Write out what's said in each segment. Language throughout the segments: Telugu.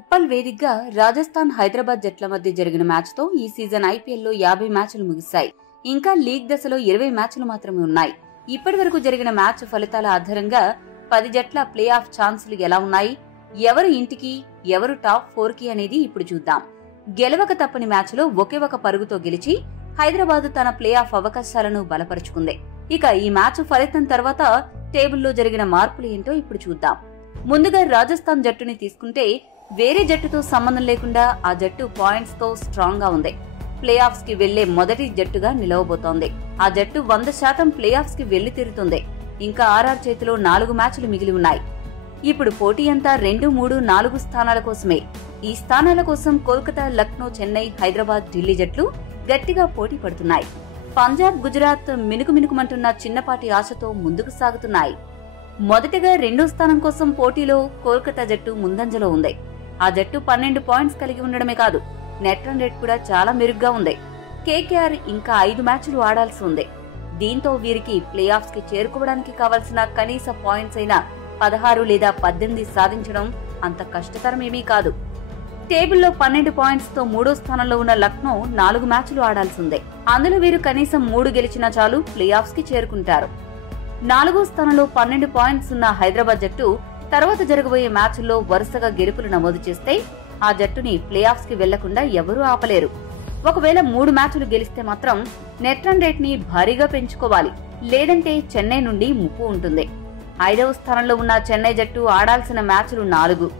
ఉప్పల్ వేదికగా రాజస్థాన్ హైదరాబాద్ జట్ల మధ్య జరిగిన మ్యాచ్ తో ఈ సీజన్ ఐపీఎల్ లో 50 మ్యాచ్లు ముగిశాయి. ఇంకా లీగ్ దశలో 20 మ్యాచ్లు మాత్రమే ఉన్నాయి. ఇప్పటి వరకు జరిగిన మ్యాచ్ ఫలితాల ఆధారంగా 10 జట్ల ప్లే ఆఫ్ ఛాన్సులు ఎలా ఉన్నాయి, ఎవరు ఇంటికి ఎవరు టాప్ 4 కి అనేది ఇప్పుడు చూద్దాం. గెలవక తప్పని మ్యాచ్ లో ఒకే ఒక పరుగుతో గెలిచి హైదరాబాద్ తన ప్లే ఆఫ్ అవకాశాలను బలపరుచుకుంది. ఇక ఈ మ్యాచ్ ఫలితం తర్వాత టేబుల్లో జరిగిన మార్పులు ఏంటో ఇప్పుడు చూద్దాం. ముందుగా రాజస్థాన్ జట్టుని తీసుకుంటే వేరే జట్టుతో సంబంధం లేకుండా ఆ జట్టు పాయింట్స్ తో స్ట్రాంగ్ గా ఉంది. ప్లే ఆఫ్స్ కి వెళ్లే మొదటి జట్టుగా నిలవబోతోంది. ఆ జట్టు 100% ప్లే ఆఫ్స్ కి వెళ్లి తీరుతుంది. ఇంకా ఆర్ఆర్ చేతిలో 4 మ్యాచ్లు మిగిలి ఉన్నాయి. ఇప్పుడు పోటీ అంతా 2, 3, 4 స్థానాల కోసమే. ఈ స్థానాల కోసం కోల్కతా, లక్నో, చెన్నై, హైదరాబాద్, ఢిల్లీ జట్లు గట్టిగా పోటీ పడుతున్నాయి. పంజాబ్, గుజరాత్ మినుకుమంటున్న చిన్నపాటి ఆశతో ముందుకు సాగుతున్నాయి. మొదటగా 2వ స్థానం కోసం పోటీలో కోల్కతా జట్టు ముందంజలో ఉంది. ఆ జట్టు 12 పాయింట్స్ కలిగి ఉండడమే కాదు, నెట్ రన్ రేట్ కూడా చాలా మెరుగ్గా ఉంది. కేకేఆర్ ఇంకా 5 మ్యాచ్లు ఆడాల్సి ఉంది. దీంతో వీరికి ప్లే ఆఫ్స్ కి చేరుకోవడానికి కావాల్సిన కనీస పాయింట్స్ అయిన 16 లేదా 18 సాధించడం అంత కష్టతరమేమీ కాదు. టేబుల్లో 12 పాయింట్స్ తో 3వ స్థానంలో ఉన్న లక్నో 4 మ్యాచ్లు ఆడాల్సిందే. అందులో వీరు కనీసం 3 గెలిచినా చాలు ప్లే ఆఫ్స్ కి చేరుకుంటారు. 4వ స్థానంలో 12 పాయింట్స్ ఉన్న హైదరాబాద్ జట్టు తర్వాత జరగబోయే మ్యాచ్ల్లో వరుసగా గెలుపులు నమోదు చేస్తే ఆ జట్టుని ప్లే ఆఫ్స్ కి వెళ్లకుండా ఎవరూ ఆపలేరు. ఒకవేళ 3 మ్యాచ్లు గెలిస్తే మాత్రం నెట్ రన్ రేట్ ని భారీగా పెంచుకోవాలి. లేదంటే చెన్నై నుండి ముప్పు ఉంటుంది. 5వ స్థానంలో ఉన్న చెన్నై జట్టు ఆడాల్సిన మ్యాచ్లు 4.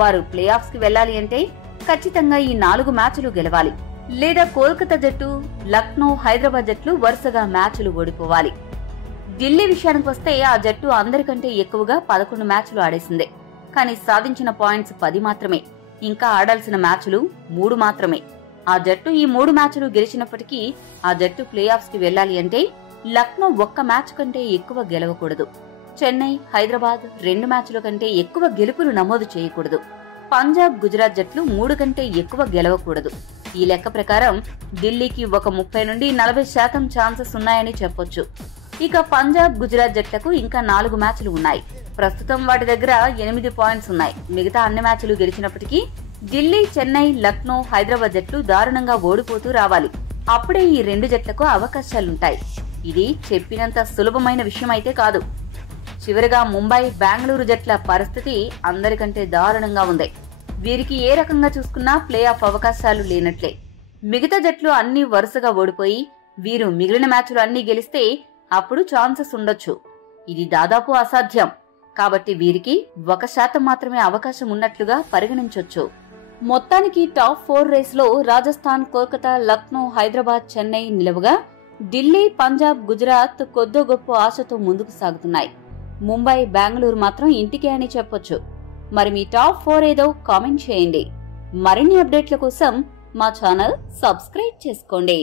వారు ప్లే ఆఫ్స్ కి వెళ్లాలి అంటే ఖచ్చితంగా ఈ 4 మ్యాచ్లు గెలవాలి. లేదా కోల్కతా జట్టు, లక్నో, హైదరాబాద్ జట్లు వరుసగా మ్యాచ్లు ఓడిపోవాలి. ఢిల్లీ విషయానికి వస్తే ఆ జట్టు అందరికంటే ఎక్కువగా 11 మ్యాచ్లు ఆడేసిందే. కానీ సాధించిన పాయింట్స్ 10 మాత్రమే. ఇంకా ఆడాల్సిన మ్యాచ్లు 3 మాత్రమే. ఆ జట్టు ఈ 3 మ్యాచ్లు గెలిచినప్పటికీ ఆ జట్టు ప్లే ఆఫ్స్ కి వెళ్లాలి అంటే లక్నో 1 మ్యాచ్ కంటే ఎక్కువ గెలవకూడదు. చెన్నై, హైదరాబాద్ 2 మ్యాచ్ల కంటే ఎక్కువ గెలుపులు నమోదు చేయకూడదు. పంజాబ్, గుజరాత్ జట్లు 3 కంటే ఎక్కువ గెలవకూడదు. ఈ లెక్క ప్రకారం ఢిల్లీకి ఒక 30 నుండి 40% ఛాన్సెస్ ఉన్నాయని చెప్పొచ్చు. ఇక పంజాబ్, గుజరాత్ జట్లకు ఇంకా 4 మ్యాచ్లు ఉన్నాయి. ప్రస్తుతం వాటి దగ్గర 8 పాయింట్స్ ఉన్నాయి. మిగతా అన్ని మ్యాచ్లు గెలిచినప్పటికీ ఢిల్లీ, చెన్నై, లక్నో, హైదరాబాద్ జట్లు దారుణంగా ఓడిపోతూ రావాలి. అప్పుడే ఈ 2 జట్లకు అవకాశాలుంటాయి. ఇది చెప్పినంత సులభమైన విషయం అయితే కాదు. చివరిగా ముంబై, బెంగళూరు జట్ల పరిస్థితి అందరికంటే దారుణంగా ఉంది. వీరికి ఏ రకంగా చూసుకున్నా ప్లే ఆఫ్ అవకాశాలు లేనట్లే. మిగతా జట్లు అన్ని వరుసగా ఓడిపోయి వీరు మిగిలిన మ్యాచ్లు అన్ని గెలిస్తే అప్పుడు ఛాన్సెస్ ఉండొచ్చు. ఇది దాదాపు అసాధ్యం. కాబట్టి వీరికి 1% మాత్రమే అవకాశం ఉన్నట్లుగా పరిగణించొచ్చు. మొత్తానికి టాప్ 4 రేస్ లో రాజస్థాన్, కోల్కతా, లక్నో, హైదరాబాద్, చెన్నై నిలవగా ఢిల్లీ, పంజాబ్, గుజరాత్ కొద్దో గొప్ప ఆశతో ముందుకు సాగుతున్నాయి. ముంబై, బెంగళూరు మాత్రం ఇంటికే అని చెప్పొచ్చు. మరి మీ టాప్ 4 ఏదో కామెంట్ చేయండి. మరిన్ని అప్డేట్ల కోసం మా ఛానల్ సబ్స్క్రైబ్ చేసుకోండి.